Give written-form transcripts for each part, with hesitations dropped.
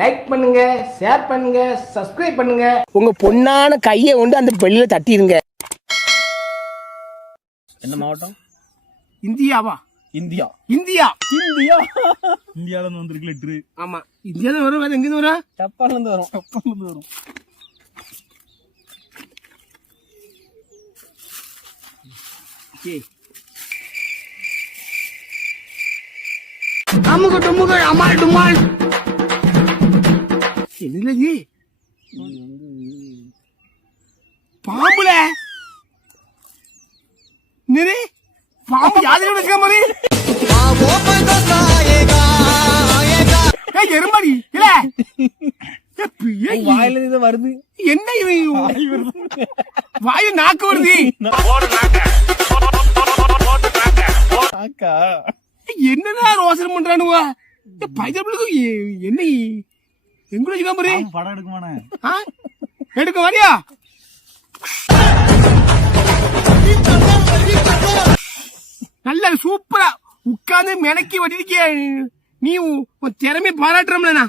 Like பண்ணுங்க, share பண்ணுங்க, subscribe பண்ணுங்க. உங்க பொண்ணான கையை கொண்டு அந்த பெல்லில தட்டிடுங்க. என்ன மாவட்டம்? இந்தியாவா? இந்தியா. இந்தியா இந்தியா இந்தியால இருந்து வந்திருக்கு லெட்டர். ஆமா, இந்தியால வரும். வேற எங்க இருந்து வரும்? ஜப்பான்ல இருந்து வரும். ஜப்பான்ல இருந்து வரும். அமுக டுமுக அமால் டுமால். என்னது பாம்புல நிறை பாம்பு யாரு இருக்க மாதிரி எருமாடி இல்ல வாயில இருந்து வருது. என்ன வாயில நாக்கு வருது. என்னடா ரோசனை பண்றானுவா பைஜர்களுக்கு? என்ன எங்க வச்சுக்கா மாதிரி படம் எடுக்குமானே? எடுக்க வரியா? நல்ல சூப்பரா உட்கார்ந்து மெனக்கி வட்டிருக்கிய நீ. திறமை பாராட்டுறோம்லண்ணா.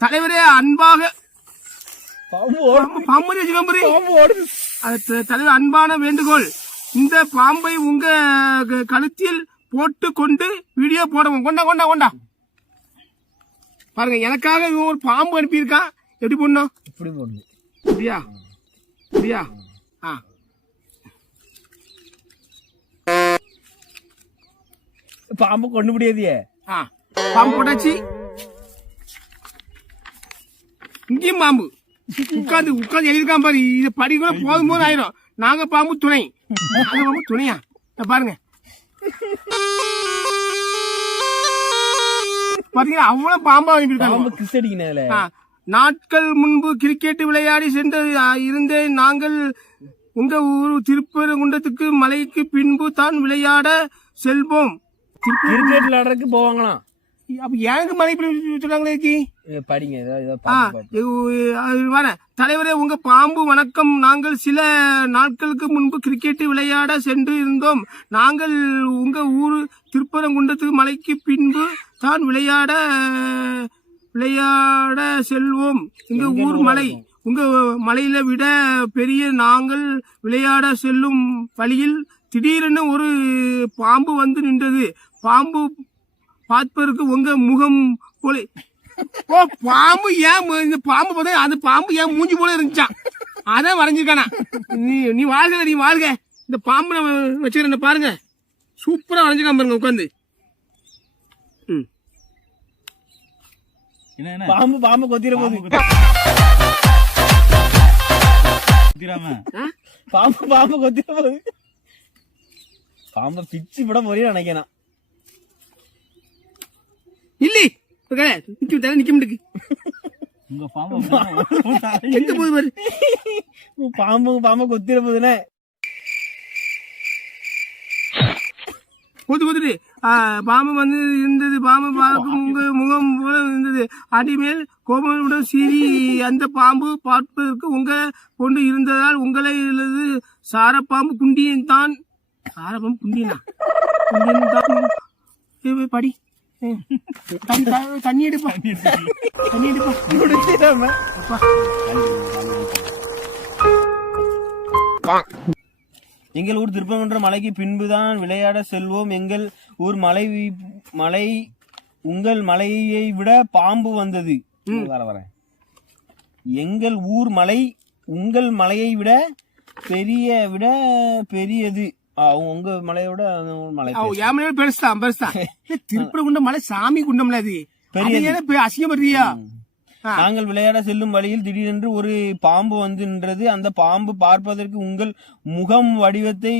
தலைவரே அன்பாக பாம்பு தலைவர் அன்பான வேண்டுகோள், இந்த பாம்பை உங்க கழுத்தில் போட்டு கொண்டு வீடியோ போடுவோம். கொண்டா கொண்டா கொண்டா பாருங்க, எனக்காக ஒரு பாம்பு அனுப்பியிருக்கான். எப்படி போடணும்? இப்படி போடணும். அப்படியா? அப்படியா? பாம்பு கொண்டு முடியாதியே. பாம்பு போட்டாச்சு. இங்கேயும் பாம்பு உட்காந்து உட்காந்து எழுதிருக்கான் பாரு. இதை படி கூட போதும் போது ஆயிரும். நாங்க பாம்பு துணை. நாங்க பாம்பு துணையா? பாருங்க பாத்தீங்களா, அவ்வளவு பாம்பா அனுப்பியிருக்காங்க. நாட்கள் முன்பு கிரிக்கெட் விளையாடி சென்று இருந்தேன். நாங்கள் உங்க ஊர் திருப்பரங்குன்றத்துக்கு மலைக்கு பின்பு தான் விளையாட செல்வோம். கிரிக்கெட் விளையாடுறதுக்கு போவாங்களாம். அப்ப எனக்கு மலை சொல்றாங்களே படிங்க. வர தலைவரே, உங்க பாம்பு வணக்கம். நாங்கள் சில நாட்களுக்கு முன்பு கிரிக்கெட் விளையாட சென்று இருந்தோம். நாங்கள் உங்க ஊர் திருப்பரங்குன்றத்துக்கு மலைக்கு பின்பு தான் விளையாட செல்வோம். எங்க ஊர் மலை உங்க மலையில விட பெரிய. நாங்கள் விளையாட செல்லும் வழியில் திடீரென ஒரு பாம்பு வந்து நின்றது. பாம்பு பார்ப்பதற்கு உங்க முகம் போல. ஓ, பாம்பு ஏன் இந்த பாம்பு பார்த்தா அந்த பாம்பு ஏன் மூஞ்சி போல இருந்துச்சான். அதான் வரைஞ்சிருக்கானா. நீ வாழ்க, நீ வாழ்க. இந்த பாம்பு நம்ம வச்சுக்கிறேன் பாருங்க. சூப்பரா வரைஞ்சிருக்கான் பாருங்க உட்காந்து. பாம்பு பாம்பு கொத்திர போது. பாம்பு பாம்பு கொத்திர போது. பாம்பை பிச்சு விட போறிய நினைக்கணும். இல்லி நிக்க முடியுது. எங்க போகுது பாரு. பாம்பு பாம்பு கொத்திர போதுனே. போதுட்டு பாம்பு வந்து இருந்தது. பாம்பு பார்க்கும் உங்க முகம் போல இருந்தது. அடிமேல் கோபமுடன் சீறி அந்த பாம்பு பார்ப்பதற்கு உங்க கொண்டு இருந்ததால் உங்களை சாரப்பாம்பு குண்டியன் தான். சாரப்பாம்பு குண்டியனா? குண்டியன் தான். படி தண்ணி எடுப்பா. தண்ணி எடுப்பா. எங்கள் ஊர் திருப்பரங்குன்ற மலைக்கு பின்புதான் விளையாட செல்வோம். எங்கள் ஊர் மலை உங்கள் மலையை விட பாம்பு வந்தது. வரேன். எங்கள் ஊர் மலை உங்கள் மலையை விட பெரியது. உங்க மலையோட மலை பெருசுதான் பெருசுதான். திருப்பரங்குன்ற மலை சாமி குண்டம்ல அது பெரிய அசிங்கப்படுறியா? நாங்கள் விளையாட செல்லும் வழியில் திடீரென்று ஒரு பாம்பு வந்து நின்றது. அந்த பாம்பு பார்ப்பதற்கு உங்கள் முகம் வடிவத்தை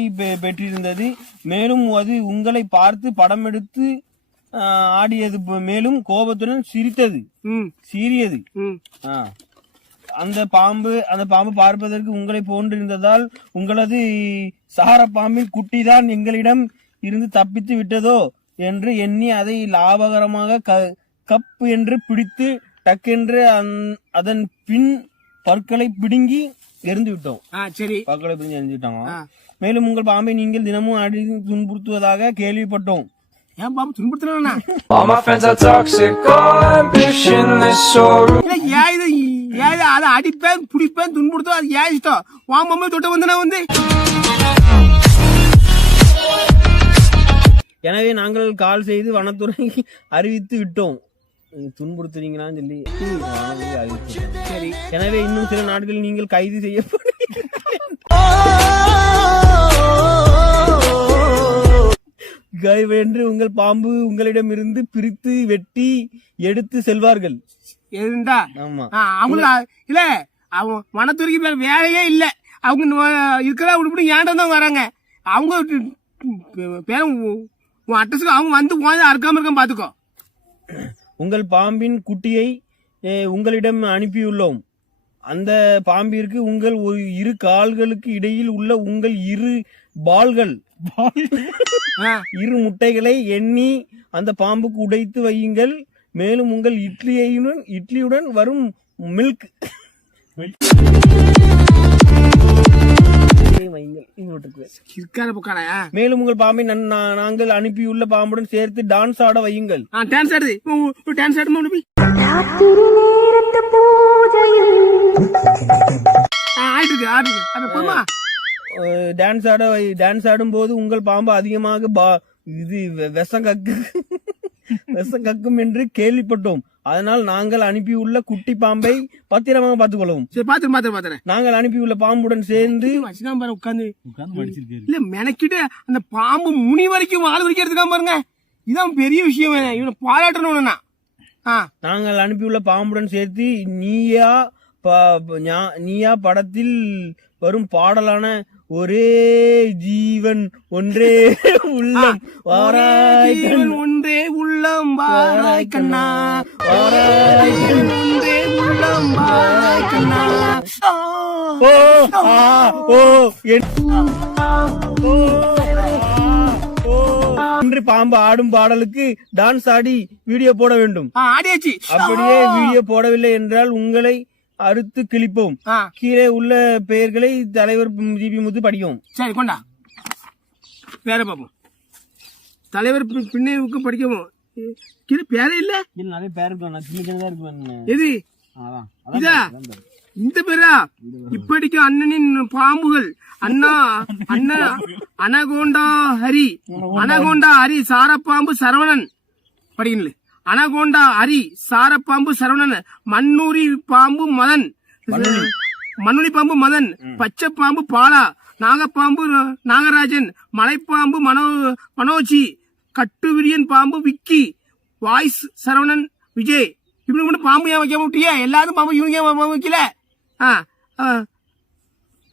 பெற்றிருந்தது. மேலும் அது உங்களை பார்த்து படம் எடுத்து ஆடியது. மேலும் கோபத்துடன் சீறியது. அந்த பாம்பு பார்ப்பதற்கு உங்களை போன்றிருந்ததால் உங்களது சாரப்பாம்பின் குட்டிதான் எங்களிடம் இருந்து தப்பித்து விட்டதோ என்று எண்ணி அதை லாபகரமாக கப்பு என்று பிடித்து டக்கென்று அதன் பின் பற்களை பிடுங்கி எரிந்து விட்டோம். சரி, பற்களை பிடுங்கி எரிந்து விட்டாங்க. மேலும் உங்கள் பாம்பை நீங்கள் தினமும் அடி துன்புறுத்துவதாக கேள்விப்பட்டோம். ஏன் பாம்பு துன்புறுத்தனா? All my friends are toxic, all ambitionless, so இல்ல ஏன் இது ஏன் அதை அடிப்பேன் பிடிப்பேன் துன்புறுத்தோம், அது ஏன் இஷ்டம். உன் பொம்மை தொட்ட வந்து நான் வந்து எனவே நாங்கள் கால் செய்து வனத்துறை அறிவித்து விட்டோம். துன்புறுத்துறீங்களான்னு சொல்லி அறிவித்து. சரி. எனவே இன்னும் சில நாட்களில் நீங்கள் கைது செய்யப்படுவீர்கள். என்று உங்கள் பாம்பு உங்களிடமிருந்து பிரித்து வெட்டி எடுத்து செல்வார்கள். எதுண்டா? ஆமா. அவங்களுக்கு இல்ல, அவங்க வனத்துறைக்கு வேற வேலையே இல்ல. அவங்க இருக்கிற உடுப்படி ஏன்டா தான் வராங்க. அவங்க பேரும் உன் அட்ரஸுக்கு அவங்க வந்து அறுக்காம இருக்காம பாத்துக்கோ. உங்கள் பாம்பின் குட்டியை உங்களிடம் அனுப்பியுள்ளோம். அந்த பாம்பிற்கு உங்கள் இரு கால்களுக்கு இடையில் உள்ள உங்கள் இரு பால்கள் இரு முட்டைகளை எண்ணி அந்த பாம்புக்கு உடைத்து வையுங்கள். மேலும் உங்கள் இட்லியுடன் வரும் மில்க் மேலும் உங்கள் பாம்பை நாங்கள் அனுப்பியுள்ள பாம்புடன் சேர்த்து டான்ஸ் ஆட வையுங்கள். டான்ஸ் ஆடுது, டான்ஸ் ஆடுமா? டான்ஸ் ஆடும் போது உங்கள் பாம்பு அதிகமாக இது விஷம் கக்கும் என்று கேள்விப்பட்டோம். அதனால் நாங்கள் அனுப்பியுள்ள குட்டி பாம்பை பத்திரமாக பார்த்துக் கொள்ளவும். நாங்கள் அனுப்பியுள்ள பாம்புடன் சேர்ந்து உட்கார்ந்து இல்ல மெனக்கிட்டு அந்த பாம்பு முனி வரைக்கும் ஆள் வரைக்கும் எடுத்துக்காம பாருங்க. இதான் பெரிய விஷயம். இவனை பாராட்டணும். நாங்கள் அனுப்பியுள்ள பாம்புடன் சேர்த்து நீயா படத்தில் வரும் பாடலான ஒரே ஜீவன் ஒன்றே உள்ளம் வாராய் ஒன்றே உள்ளம் வாராய் கண்ணா, ஒன்றே உள்ளம் வாராய் கண்ணா. என்று பாம்பு ஆடும் பாடலுக்கு டான்ஸ் ஆடி வீடியோ போட வேண்டும். ஆடியாச்சு. அப்படியே வீடியோ போடவில்லை என்றால் உங்களை அறுத்து கிழிப்போம். கீழே உள்ள பெயர்களை தலைவர் ஜிபி முத்து படிக்கும். சரி, கொண்டா பேர பாப்போம். தலைவர் பின்னுக்கு படிக்கவும் கீழே பேரே இல்ல. நிறைய பேர் இருக்கு. எது இதா? இந்த பேரா? இப்படிக்கு அண்ணனின் பாம்புகள் அனகோண்டா ஹரி சாரப்பாம்பு சரவணன் படிக்கல. அனகோண்டா ஹரி சாரப்பாம்பு சரவணன், மண்ணூரி பாம்பு மதன், பச்சை பாம்பு பாலா, நாகப்பாம்பு நாகராஜன், மலைப்பாம்பு மனோஜி, கட்டுவிரியன் பாம்பு விக்கி, வாய்ஸ் சரவணன் விஜய். இப்படி மட்டும் பாம்பு ஏன் வைக்க மாட்டியா? எல்லாரும் பாம்பு இவங்க ஏன் பாம்பு வைக்கல?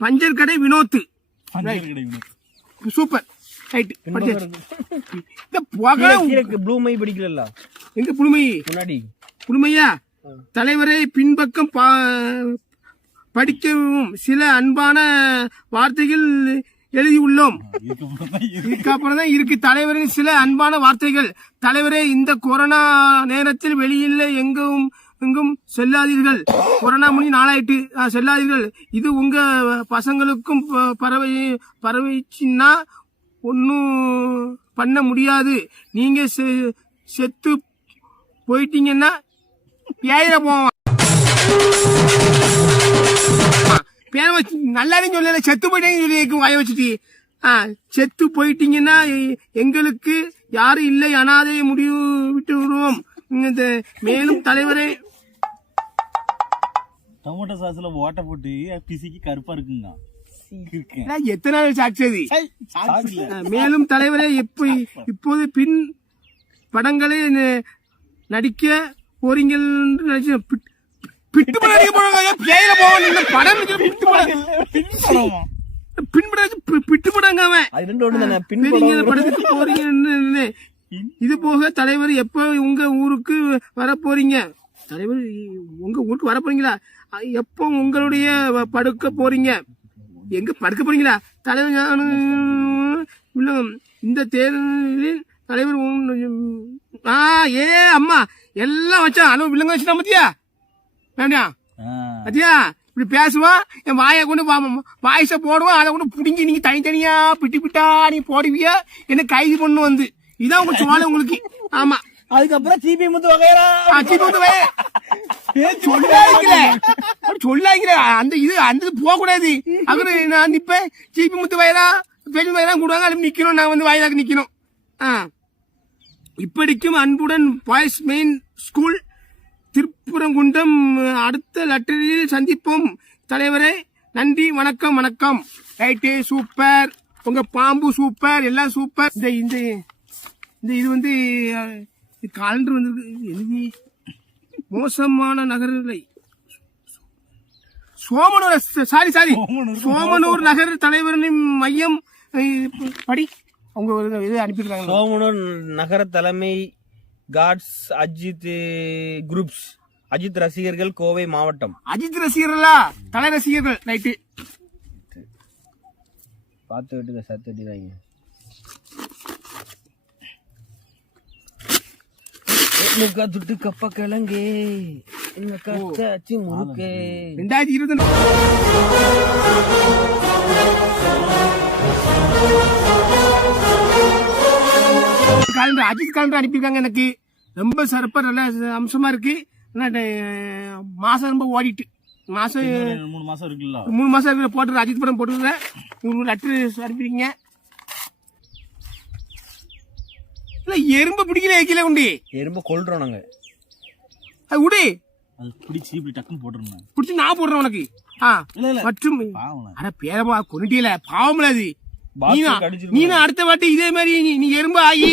பஞ்சர் கடை வினோத். சூப்பர். புளுமை படிக்கல. எங்க புளுமை? முன்னாடி புளுமையா? தலைவரை பின்பக்கம் படிக்கவும் சில அன்பான வார்த்தைகள் எழுதியுள்ளோம். இதுக்கப்புறம் தான் இருக்கு தலைவரின் சில அன்பான வார்த்தைகள். தலைவரே, இந்த கொரோனா நேரத்தில் வெளியில் எங்கும் செல்லாதீர்கள். கொரோனா மணி நாளாயிட்டு செல்லாதீர்கள். இது உங்க பசங்களுக்கும் பரவிச்சுன்னா ஒன்னும் பண்ண முடியாது. நீங்க செத்து போயிட்டீங்கன்னா பேர போவான். பேர வச்சு நல்லாரும் சொல்லல, செத்து போயிட்டீங்கன்னு சொல்லி வாய வச்சுட்டு. செத்து போயிட்டீங்கன்னா எங்களுக்கு யாரும் இல்லை, அனாதையை முடிவு விட்டு விடுவோம். மேலும் தலைவரே, டொமேட்டோ சாஸ்ல ஓட்ட போட்டு பிசிக்கு கருப்பா இருக்குங்க. எத்தனை நாள் சாட்சி? மேலும் தலைவரே, இப்போது பின் படங்களை நடிக்க போறீங்க. இது போக தலைவர் எப்ப உங்க ஊருக்கு வர போறீங்க? தலைவர் உங்க ஊருக்கு வர போறீங்களா? எப்போ உங்களுடைய படுக்க போறீங்க? எங்க படுக்க போறீங்களா? தலைவர் இந்த தேர்தலில் தலைவர் அம்மா எல்லாம் வச்சா அளவு விலங்க வச்சுட்டா மத்தியா வேண்டியா மத்தியா இப்படி பேசுவான். என் வாயை கொண்டு வாய்ஸ போடுவான். அதை கொண்டு பிடிங்கி நீங்க தனித்தனியா பிட்டா நீ போடுவியா? என்ன கைது பண்ணு வந்து இதான் உங்க சோழ உங்களுக்கு. ஆமா, அதுக்கப்புறம் சிபி முத்து வகையரா சொல்லாங்கிற அந்த இது போக கூடாது. அவரு நான் நிப்பேன் ஜிபி முத்து வயரா பெரிய வயரா கூடுவாங்க, அது நிக்கணும், நான் வந்து வாயிலாக நிக்கணும். இப்படிக்கும் அன்புடன் பாய்ஸ் மெயின் ஸ்கூல் திருப்புறங்குன்றம். அடுத்த லெட்டரில் சந்திப்போம் தலைவரே. நன்றி, வணக்கம். வணக்கம். Right, super. உங்க பாம்பு சூப்பர், எல்லாம் சூப்பர். இந்த இது வந்து காலண்டர் வந்து எழுதி மோசமான நகர்களை சோமனூர் நகர் தலைவரின் மையம் படி அவங்க இது அனுப்பியிருக்காங்க. சோமனூர் நகர தலைமை காட்ஸ் அஜித் குரூப்ஸ், அஜித் ரசிகர்கள், கோவை மாவட்டம். அஜித் ரசிகர்களா? தலை ரசிகர்கள். ரைட்டு, பார்த்து விட்டுங்க, சத்து வெட்டிடுவாங்க. துட்டு கப்ப கிழங்கே கச்சாச்சி முறுக்கே 2020 காலண்டர் அஜித் காலண்டர் அனுப்பியிருக்காங்க. எனக்கு ரொம்ப சிறப்பா நல்ல அம்சமா இருக்கு. மாசம் ரொம்ப ஓடிட்டு மாசம் 3 மாசம் இருக்குல்ல, 3 மாசம் இருக்கிற போட்டு அஜித் படம் போட்டுருக்கேன். உங்களுக்கு லெட்டர் அனுப்பிருக்கீங்க. எறும்பு பிடிக்கல வைக்கல உண்டி, எறும்பு கொல்றோம் நாங்க. அது விடு, அது பிடிச்சி இப்படி டக்குன்னு போட்டுருந்தேன். பிடிச்சி நான் போடுறேன் உனக்கு. மற்றும் அட பேரமா கொண்டுட்டியல, பாவம்ல அது. நீனா அடுத்த வாட்டி இதே மாதிரி நீ எறும்பு ஆகி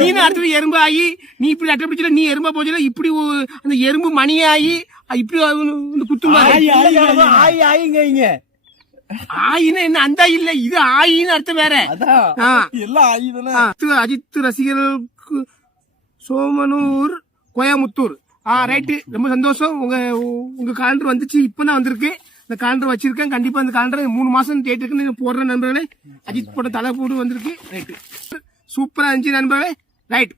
நீனும் அடுத்தது எறும்பு ஆகி நீ இப்படி அட்டை பிடிச்சல, நீ எறும்பா போச்சல, இப்படி அந்த எறும்பு மணியாகி இப்படி குத்தும் ஆயிங்க. ஆயின்னு என்ன அந்த இல்ல, இது ஆயின்னு அர்த்தம் வேற. அஜித் ரசிகர்களுக்கு சோமனூர் கோயமுத்தூர். ரைட்டு, ரொம்ப சந்தோஷம். உங்க காலண்டர் வந்துச்சு, இப்பதான் வந்திருக்கு. இந்த காலண்டர் வச்சிருக்கேன். கண்டிப்பா இந்த காலண்டர் 3 மாசம் டேட் இருக்குன்னு போடுற நண்பர்களே. அஜித் போட்ட தலை போட்டு வந்திருக்கு. ரைட்டு, சூப்பரா இருந்துச்சு நண்பர்களே. ரைட்.